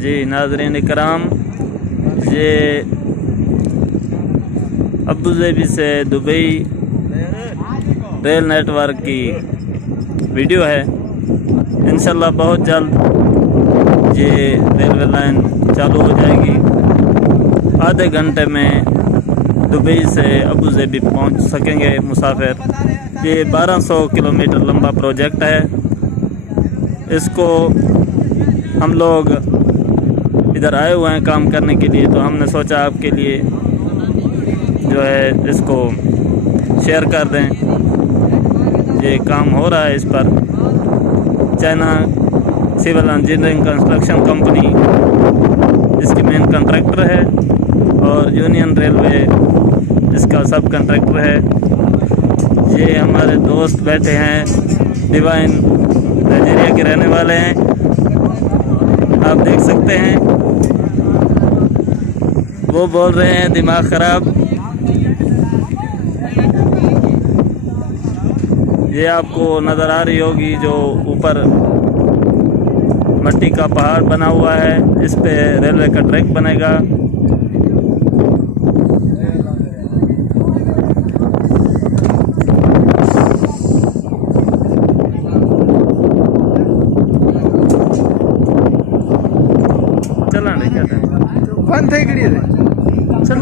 जी नाज़रीन इकराम, ये Abu Dhabi से दुबई रेल नेटवर्क की वीडियो है। इंशाल्लाह बहुत जल्द ये रेलवे लाइन चालू हो जाएगी। आधे घंटे में दुबई से अबू धाबी पहुंच सकेंगे मुसाफिर। ये 1200 किलोमीटर लंबा प्रोजेक्ट है। इसको हम लोग इधर आए हुए हैं काम करने के लिए, तो हमने सोचा आपके लिए जो है इसको शेयर कर दें। ये काम हो रहा है इस पर। China civil engineering construction company इसकी मेन कंट्रैक्टर है और यूनियन रेलवे इसका सब कंट्रैक्टर है। ये हमारे दोस्त बैठे हैं, डिवाइन नाइजीरिया के रहने वाले हैं, आप देख सकते हैं। वो बोल रहे हैं दिमाग ख़राब। ये आपको नज़र आ रही होगी जो ऊपर मिट्टी का पहाड़ बना हुआ है, इस पे रेलवे का ट्रैक बनेगा। चला नहीं क्या था बंद થઈ ગઈ રે चल